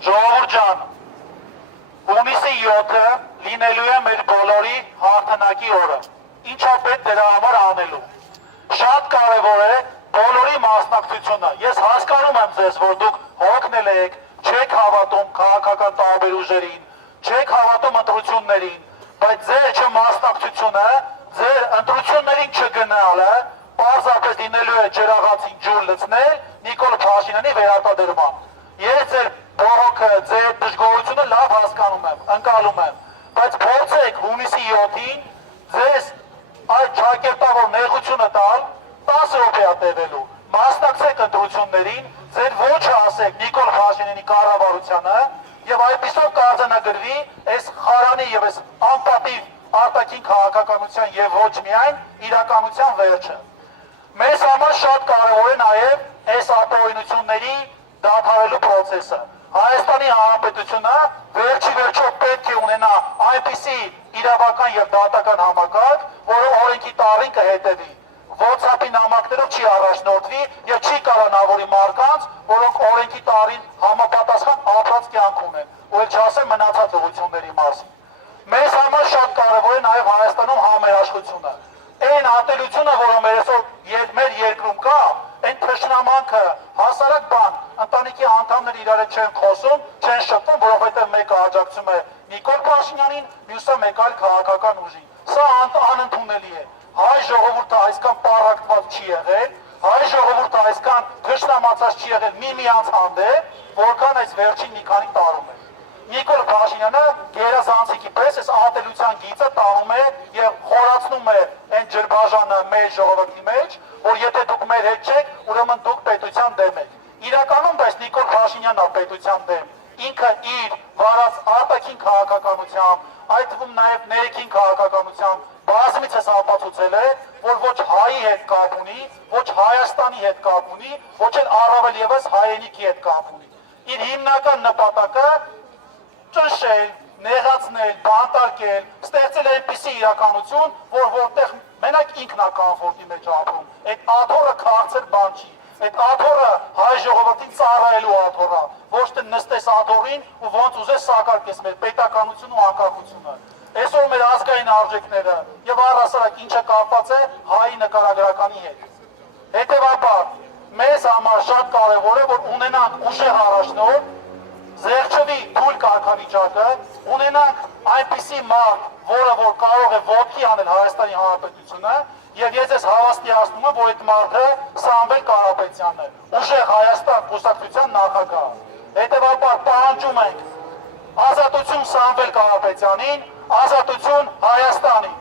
Ժողովուրդ ջան, հունիսի 7-ը լինելու է մեր բոլորի հաղթանակի օրը։ Ինչա պետք դրա համար անելու։ Շատ կարևոր է բոլորի մասնակցությունը։ Ես հասկանում եմ ձեզ, որ դուք հոգնել եք, չեք հավատում քաղաքական տարբեր ուժերին, չեք հավատում ընտրություններին, բայց ձեր չմասնակցությունը, ձեր ընտրություններին չգնալը պարզապես լինելու է ջրաղացին ջուր լցնել Նիկոլ Փաշինյանի վերարտադրման։ Ես ձեր բողոքը, ձեր դժգոհությունը լավ հասկանում եմ, ընկալում եմ, բայց փորձեք հունիսի 7-ին ձեզ այդ ճակերտավոր նեղությունը տալ 10 րոպեա տևելու, մասնակցեք ընտրություններին, ձեր ոչը ասեք Նիկոլ Փաշինյանի կառավարությանը եւ այդպիսով կարձանագրվի այս խարանի եւ այս անպատիվ արտաքին քաղաքականության եւ ոչ միայն իրականության վերջը։ Մեզ համար շատ կարևոր է նաեւ այս ապօրինությունների դադարելու process-ը։ Հայաստանի Հանրապետությունը վերջի վերջով պետք է ունենա այնպիսի իրավական եւ դատական համակարգ, որը օրենքի տառին կհետևի։ WhatsApp-ի նամակներով չի առաջնորդվի եւ չի կանոնավորի մարդկանց, որոնք օրենքի տառին համապատասխան ապրած կյանք ունեն, ու էլ չասեմ մնացած ուղղությունների մասին։ Մեզ համար շատ կարևոր է նաեւ Հայաստանում համերաշխությունը։ Այն ատելությունը, որը մեր երկրում կա, այն թշնամանքը, հասարակ բան, ընտանիքի անդամները իրար չեն խոսում, չեն շփվում, որովհետև մեկը աջակցում է Նիկոլ Փաշինյանին, մյուսը մեկ այլ քաղաքական ուժին։ Սա անընդունելի է։ Հայ ժողովուրդը այսքան պառակտված չի եղել, հայ ժողովուրդը այսքան թշնամացած չի եղել միմյանց հանդեպ, որքան այս վերջին մի քանի տարում է։ Նիկոլ Փաշինյանը գերազանցիկի պես այս ատելության գիծը տանում է եւ խորացնում է այն ջրբաժանը մեր ժողովրդի մեջ, որ եթե դուք մեր հետ չեք, ուրեմն դուք պետության դեմ եք։ Իրականում բայց Նիկոլ Փաշինյանն է պետության դեմ։ Ինքը իր վարած արտաքին քաղաքականությամբ, այդ թվում նաեւ ներքին քաղաքականությամբ բազմիցս ապացուցել է, որ ոչ հայի հետ կապ ունի, ոչ Հայաստանի հետ կապ ունի, ոչ էլ առավել եւս հայերենիքի հետ կապ ունի։ Իր հիմնական նպատակը ճնշել, նեղացնել, բանտարկել, ստեղծել այնպիսի իրականություն, որտեղ մենակ ինքն է կոմֆորտի մեջ ապրում։ Այդ աթոռը քաղցր բան չի։ Այդ աթոռը հայ ժողովրդին ծառայելու աթոռ է, ոչ թե նստես աթոռին ու ոնց ուզես սակարկես մեր պետականությունը ու անկախությունը։ Այսօր մեր ազգային արժեքները եւ առհասարակ ինչը կապված է հայի նկարագրականի հետ։ Հետևաբար մեզ համար շատ կարեւոր է, որ ունենանք ուժեղ առաջնորդ, զեղչվի թույլ կարգավիճակը, ունենանք այնպիսի մարդ, որը որ կարող է ոտքի անել Հայաստանի Հանրապետությունը, եւ ես ես հավաստիացնում եմ, որ այդ մարդը Սամվել Կարապետյանն է, ուժեղ Հայաստան կուսակցության նախագահ։ Հետևաբար պահանջում ենք ազատություն Սամվել Կարապետյանին, ազատություն Հայաստանին։